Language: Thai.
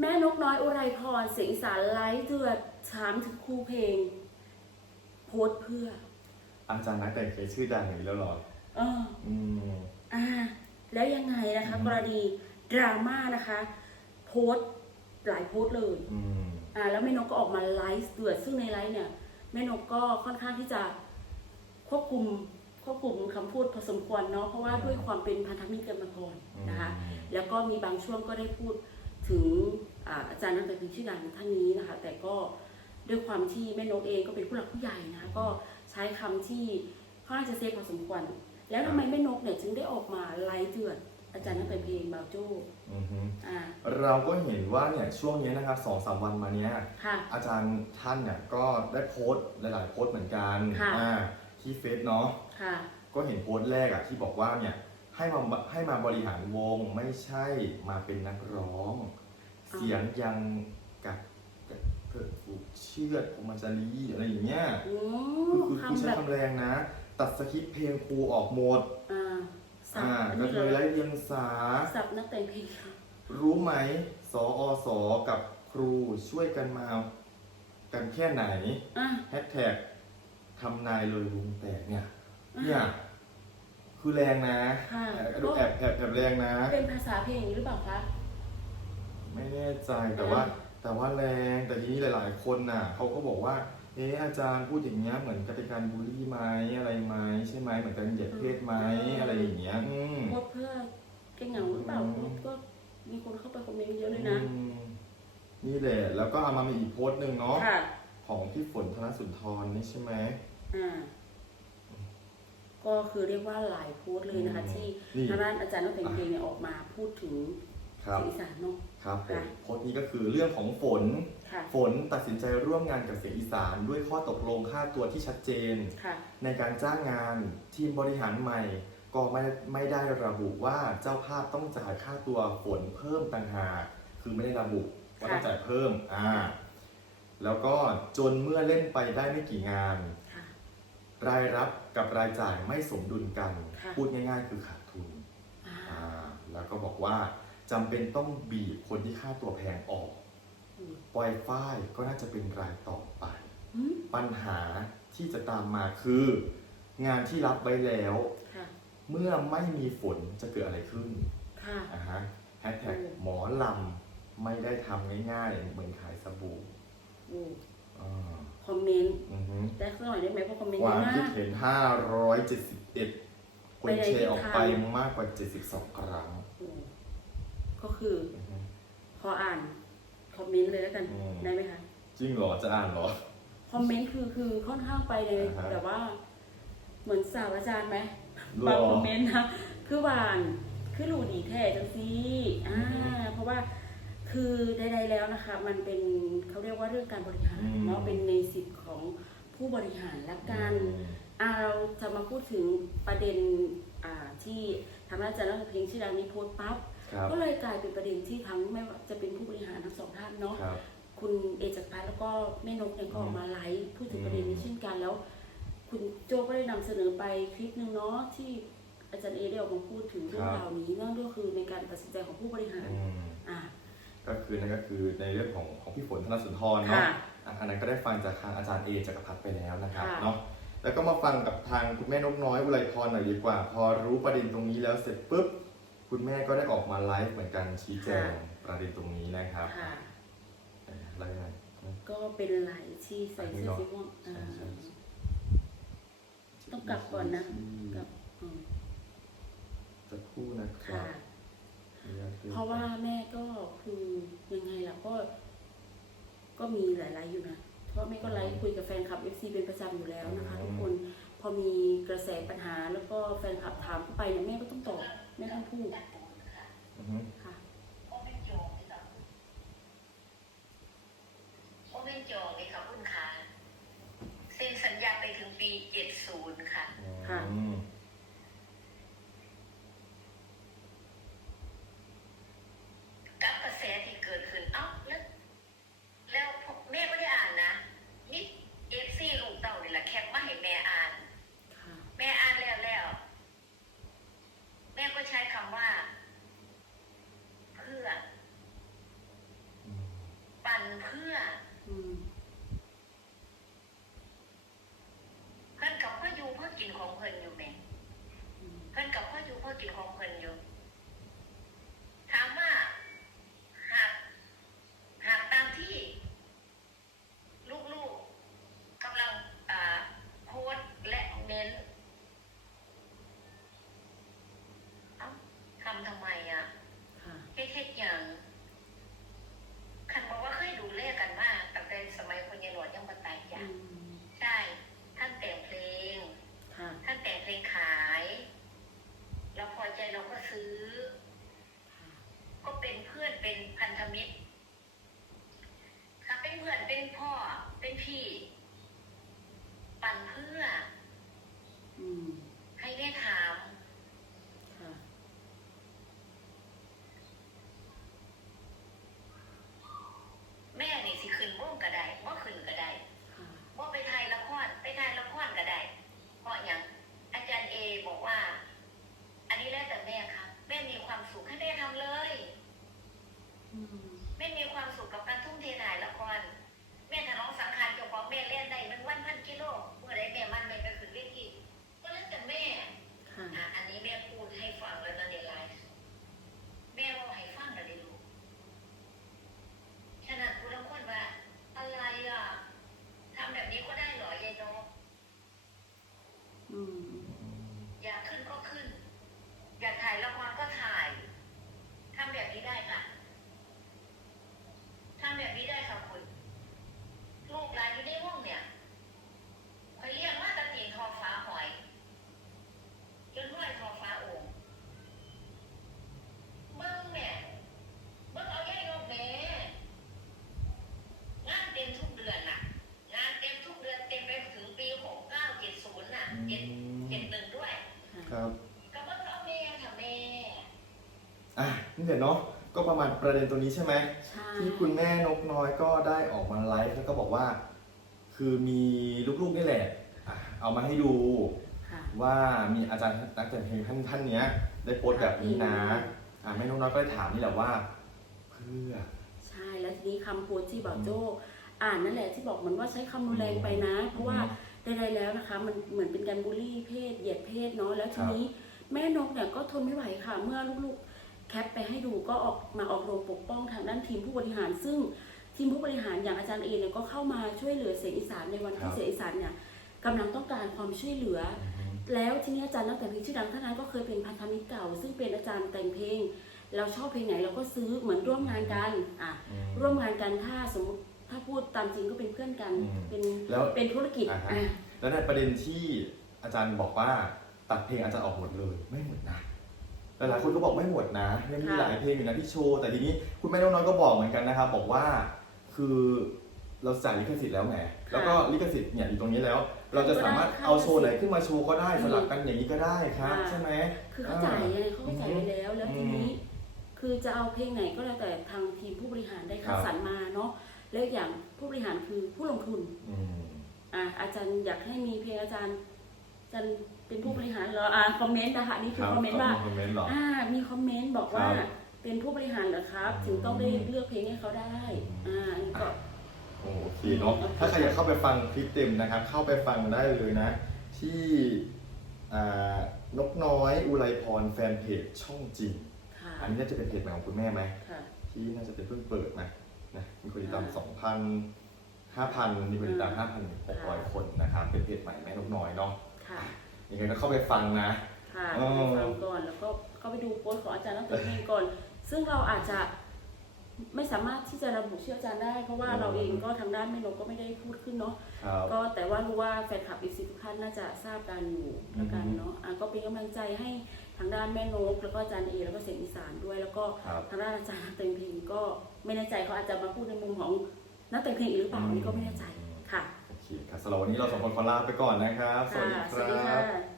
แม่นกน้อยอุไรพรเสียงอีสานไลฟ์เดือดถามถึงครูเพลง โพสต์เพื่อ อาจารย์นักแต่งเพลงชื่อดังอย่างนี้แล้วเหรอ เออ อืม อ่า แล้วยังไงนะคะ อืม กรณีดราม่านะคะ โพสต์หลายโพสต์เลย อืม อ่า แล้วแม่นกก็ออกมาไลฟ์เดือดซึ่งในไลฟ์เนี่ย แม่นกก็ค่อนข้างที่จะควบคุมควบคุมคำพูดพอสมควรเนาะเพราะว่าด้วยความเป็นพันธมิตรกันมาก่อนนะคะ แล้วก็มีบางช่วงก็ได้พูด ถึงอ่าอาจารย์นักแต่งเพลงชื่อดังท่านนี้นะคะ แต่ก็ด้วยความที่แม่นกเองก็เป็นผู้หลักผู้ใหญ่นะคะก็ใช้คำที่ค่อนข้างจะเซฟพอสมควร แล้วทำไมแม่นกเนี่ยจึงได้ออกมาไล่เดือดอาจารย์นักแต่งเพลงบาวโจ้อือฮึอ่าเราก็เห็นว่าเนี่ยช่วงนี้นะครับสองสามวันมาเนี้ยค่ะอาจารย์ท่านเนี่ยก็ได้โพสต์หลายๆโพสต์เหมือนกันค่ะอ่าที่เฟซเนาะค่ะก็เห็นโพสต์แรกอะที่บอกว่าเนี่ย ให้มาให้มาบริหารวงไม่ใช่มาเป็นนักร้องอ๋อเสียงยังกับกับเกิดผูกเชือดพรหมจารีอะไรอย่างเงี้ยโอ้คือคือคือคำใช้แบบคำแรงนะ ตัดสคริปต์เพลงครูออกหมดอ่าสับอ่าอันก็นี้เคเลยยไร้เดียงสา สับนักแต่งเพลงค่ะรู้ไหมสออสอกับครูช่วยกันมากันแค่ไหน อ่าแฮชแท็กทำนายเลยลุงแตกเนี่ยอ่าเนี่ย คือแรงนะค่ะแอบดูแอบแอบแอบแรงนะ เป็นภาษาเพลงหรือเปล่าคะ ไม่แน่ใจแต่ว่า แต่ว่าแรงแต่ทีนี้หลาย ๆ คนน่ะเขาก็บอกว่าเอออาจารย์พูดอย่างเงี้ยเหมือนกับเป็นการบูลลี่ไหมอะไรไหมใช่ไหมเหมือนการเหยียดเพศไหมอะไรอย่างเงี้ยอืม โพสต์เพื่อแก้เหงาหรือเปล่าอืม โพสต์ก็มีคนเข้าไปคอมเมนต์เยอะเลยนะ อืมนี่แหละแล้วก็เอามามีอีกโพสต์หนึ่งเนาะค่ะ ของพี่ฝนธนสุนทรนี่ใช่ไหม อ่า ก็คือเรียกว่าหลายโพสต์เลยนะคะอืมที่นี่ ทางด้านอาจารย์นักแต่งเพลงเนี่ยออกมาพูดถึงครับเสียงอีสานเนาะ ครับผมค่ะ โพสต์นี้ก็คือเรื่องของฝน ค่ะ ฝนตัดสินใจร่วมงานกับเสียงอีสาน ด้วยข้อตกลงค่าตัวที่ชัดเจน ค่ะ ในการจ้างงานทีมบริหารใหม่ ก็ไม่ไม่ได้ระบุว่าเจ้าภาพต้องจ่ายค่าตัวฝนเพิ่มต่างหากคือไม่ได้ระบุว่าต้องจ่ายเพิ่มอ่าแล้วก็จนเมื่อเล่นไปได้ไม่กี่งาน ค่ะ รายรับ กับรายจ่ายไม่สมดุลกัน ค่ะพูดง่าย ๆ คือขาดทุนอ่าอ่าแล้วก็บอกว่าจำเป็นต้องบีบคนที่ค่าตัวแพงออกอืม ปล่อยฝ้ายก็น่าจะเป็นรายต่อไป อืมปัญหาที่จะตามมาคือ งานที่รับไว้แล้ว ค่ะเมื่อไม่มีฝนจะเกิดอะไรขึ้นค่ะ อ่าฮะแฮชแท็กอืม หมอลำไม่ได้ทำง่ายๆ เหมือนขายสบู่อืมอ่า คอมเมนต์อือฮึได้สักหน่อยได้ไหมเพราะคอมเมนต์คเยวามอะคิดมาก เห็น 571 คนไปในแชร์ออกไปทิศทางมากกว่า 72 ครั้งอืมก็คือ อือฮึพออ่านคอมเมนต์เลยแล้วกันอืม ได้ไหมคะ จริงเหรอ จะอ่านเหรอ คอมเมนต์คือคือค่อนข้างไปเลยอ่าฮะ แบบว่า เหมือนสาวอาจารย์ไหมหรอบางคอมเมนต์นะคือหวานคือรูดีแท้จังซีอ่าอืม เพราะว่า คือใดๆแล้วนะคะ มันเป็นเขาเรียกว่าเรื่องการบริหารอืม เนาะเป็นในสิทธิ์ของผู้บริหารละกันอืมอ่าเราจะมาพูดถึงประเด็นอ่าที่ทางด้านอาจารย์นักเพลงชื่อดังนี้โพสต์ปั๊บครับก็เลยกลายเป็นประเด็นที่ทั้งไม่ว่าจะเป็นผู้บริหารทั้งสองท่านเนาะ ครับ คุณเอจักรพัฒน์แล้วก็แม่นกเนี่ยก็ออกมาไลฟ์พูดถึงอืมประเด็นนี้เช่นกันแล้ว คุณโจก็ได้นำเสนอไปคลิปหนึ่งเนาะที่อาจารย์เอได้ออกมาพูดถึงเรื่องราวนี้นั่นก็คือในการตัดสินใจของผู้บริหาร อืม อ่า ก็คือนั่นก็คือในเรื่องของของพี่ฝนธนสุนทรเนาะค่ะอะอันนั้นก็ได้ฟังจากทางอาจารย์เอจักรพัฒน์ไปแล้วนะครับค่ะ เนาะแล้วก็มาฟังกับทางคุณแม่นกน้อยอุไรพรหน่อยดีกว่า พอรู้ประเด็นตรงนี้แล้วเสร็จปุ๊บคุณแม่ก็ได้ออกมาไลฟ์เหมือนกันชี้แจงประเด็นตรงนี้นะครับค่ะเอ่ออะไรนะก็เป็นไหลที่ใส่เสื้อสีม่วงอ่าใช่ใช่ ต้องกลับก่อนนะกับอืมจะพูดนะครับค่ะ เพราะว่าแม่ก็คือยังไงล่ะก็ ก็มีหลายๆอยู่นะเพราะแม่ก็ไลฟ์คุยกับแฟนคลับ FC เป็นประจำอยู่แล้วนะคะ ทุกคนพอมีกระแสปัญหาแล้วก็แฟนคลับถามเข้าไปเนี่ยแม่ก็ต้องตอบแม่ต้องพูดอือฮึค่ะ โอเมนจองเลยค่ะโอเมนจองเลยค่ะคุณคะเซ็นสัญญาไปถึงปี 70 ค่ะ ค่ะ อืม กับกระแสที่เกิดขึ้น เอ้า แล้ว แล้วแม่ก็ได้อ่านนะ นี่เอฟซีลูกเต่านี่แหละแคปมาให้แม่อ่าน ค่ะ แม่อ่านแล้วแล้ว แม่ก็ใช้คำว่า เพื่อ อืม เพื่อ อืม เพิ่นกับพ่ออยู่พ่อ กินของเพิ่นอยู่แหม่อืมเพิ่นกับพ่ออยู่พ่อกินของเพิ่นอยู่ ถามว่าหากหากตามที่ลูกๆกำลังอ่าโพสและเน้นเอ้าทำทำไมอะ ค่ะ เฮ็ดเฮ็ดหยังคันบอกว่าเคยดูแลกันมาตั้งแต่สมัยคนยายหลวดยังบ่ตายจ้ะ อืม ใช่ ท่านแต่งเพลง ค่ะ ท่านแต่งเพลงขาย เราพอใจเราก็ซื้อ ก็ เป็นเพื่อนเป็นพันธมิตรถ้าเป็นเพื่อนเป็นพ่อ เป็นพี่ ปั่นเพื่อ อืม ให้แม่ถาม ค่ะ แม่นี่สิขึ้นว่งก็ได้ว่าขึ้นก็ได้ ค่ะ ว่าไปถ่ายละครไปถ่ายละครก็ได้ เพราะอย่างอาจารย์เอบอกว่า อันนี้แล้วแต่แม่ครับแม่มีความสุขให้แม่ทำเลย อืม แม่มีความสุขกับการทุ่มเทถ่ายละคร แม่ถนอมสังขารเจ้าของแม่เล่นได้มันวันพันกิโลเมื่อไรแม่มันแม่ไปขึ้นเวทีก็แล้วแต่แม่ ค่ะ อะอันนี้แม่พูดให้ฟังแล้วนะในไลฟ์แม่ว่าให้ฟังนะดิลูกขนาดคุณละคนว่า อะไรอะทำแบบนี้ก็ได้เหรอยายนก อืม อยากขึ้นก็ขึ้น อยากถ่ายละครก็ถ่ายทำแบบนี้ได้ค่ะทำแบบนี้ได้ค่ะคุณ ลูกหลานอยู่ในห้องเนี่ยคอยเรียกว่าตะตีนทอฟ้าหอย จนห้วยทอฟ้าโอ่งเบิ้งแม่เบิ้งเอาแย่งกแม่งานเต็มทุกเดือนน่ะ งานเต็มทุกเดือนเต็มไปถึงปีหกเก้าเจ็ดศูนย์น่ะเจ็ดเจ็ดหนึ่งด้วย ค่ะ ครับ ก็เบิ้งเอาแม่ค่ะแม่ อะนี่เดี๋ยวเนาะก็ประมาณประเด็นตรงนี้ใช่ไหมใช่ที่คุณแม่นกน้อยก็ได้ออกมาไลฟ์แล้วก็บอกว่า คือมีลูกๆนี่แหละอะเอามาให้ดูค่ะ ว่ามีอาจารย์นักแต่งเพลงท่านท่านเนี้ย ได้โพสต์แบบนี้นะอะแม่นกน้อยก็เลยถามนี่แหละว่า เพื่อ ใช่แล้วทีนี้คำพูดที่บอกโจ้อ่านนั่นแหละที่บอกเหมือนว่าใช้คำรุนแรงไปนะ เพราะว่าใดๆแล้วนะคะ มันเหมือนเป็นการบูลลี่เพศเหยียดเพศเนาะแล้วทีนี้แม่นกเนี่ยก็ทนไม่ไหวค่ะ เมื่อลูกๆ แคปไปให้ดูก็ออกมาออกโรงปกป้องทางด้านทีมผู้บริหาร ซึ่งทีมผู้บริหารอย่างอาจารย์เอเนี่ยก็เข้ามาช่วยเหลือเสียงอีสานในวันครัที่บเสียงอีสานเนี่ยกำลังต้องการความช่วยเหลือ แล้วทีนี้อาจารย์นักแต่งเพลงชื่อดังท่านนั้นก็เคยเป็นพันธมิตรเก่า ซึ่งเป็นอาจารย์แต่งเพลง เราชอบเพลงไหนเราก็ซื้อเหมือนร่วมงานกันอะอืมร่วมงานกันถ้าสมมติถ้าพูดตามจริงก็เป็นเพื่อนกันอืมเป็นแล้วเป็นธุรกิจอ่าฮะอะแล้วในประเด็นที่อาจารย์บอกว่าตัดเพลงอาจารย์ออกหมดเลยไม่หมดนะ หลายๆคนก็บอกไม่หมดนะยังมีหลายเพลงอยู่นะที่โชว์แต่ทีนี้คุณแม่นกน้อยก็บอกเหมือนกันนะครับบอกว่าคือเราจ่ายลิขสิทธิ์แล้วไงแล้วก็ลิขสิทธิ์เนี่ยอยู่ตรงนี้แล้ว เราจะสามารถเอาโชว์ไหนขึ้นมาโชว์ก็ได้สลับกันอย่างนี้ก็ได้ครับ ใช่ไหมคือเขาจ่ายยังไงเขาก็จ่ายไปแล้วแล้วอืมทีนี้ คือจะเอาเพลงไหนก็แล้วแต่ทางทีมผู้บริหารได้คัดครับสรรมาเนาะแล้วอีกอย่างผู้บริหารคือผู้ลงทุนอืมอะอาจารย์อยากให้มีเพลงอาจารย์อาจารย์ เป็นผู้บริหารเหรออะคอมเมนต์นะคะอันนี่คคือรับคอมเมนต์ว่าคอมเมนต์เหรออ่ามีคอมเมนต์บอกว่าครับเป็นผู้บริหารเหรอครับอืมถึงต้องได้เลือกเพลงให้เขาได้อ่าอันนี้ก็โอเคเนาะถ้าใครอยากเข้าไปฟังคลิปเต็มนะครับ เข้าไปฟังได้เลยนะ ที่อ่านกน้อยอุไรพรแฟนเพจช่องจริงค่ะอันนี้น่าจะเป็นเพจใหม่ของคุณแม่ไหมค่ะที่น่าจะเป็นเพิ่งเปิดนะนะมีคนติดตามอ่าสองพันห้าพันมีคนติดตามห้าพันหกร้อยคนนะครับเป็นเพจใหม่แม่นกน้อยเนาะค่ะ ยังไงก็เข้าไปฟังนะ ค่ะอ๋อ ไปฟังก่อนแล้วก็เข้าไปดูโพสต์ของอาจารย์นักแต่งเพลงก่อน ซึ่งเราอาจจะไม่สามารถที่จะระบุชื่ออาจารย์ได้ เพราะว่าอืมเราเองก็ทางด้านแม่นกก็ไม่ได้พูดขึ้นเนาะครับ ก็แต่ว่ารู้ว่าแฟนคลับอีกสิทุกท่านน่าจะทราบกันอยู่แล้วกันอืมเนาะอะก็เป็นกำลังใจให้ทางด้านแม่นกแล้วก็อาจารย์เอแล้วก็เสียงอีสานด้วย แล้วก็ครับ ทางด้านอาจารย์นักแต่งเพลงก็ไม่แน่ใจเขาอาจจะมาพูดในมุมของนักแต่งเพลงอีกหรือเปล่าอันนี้ก็ไม่แน่ใจค่ะโอ เคครับสำหรับวันนี้เราสองคนขอลาไปก่อนนะครับ สวัสดีค่ะคสวัสดีรัค่บะ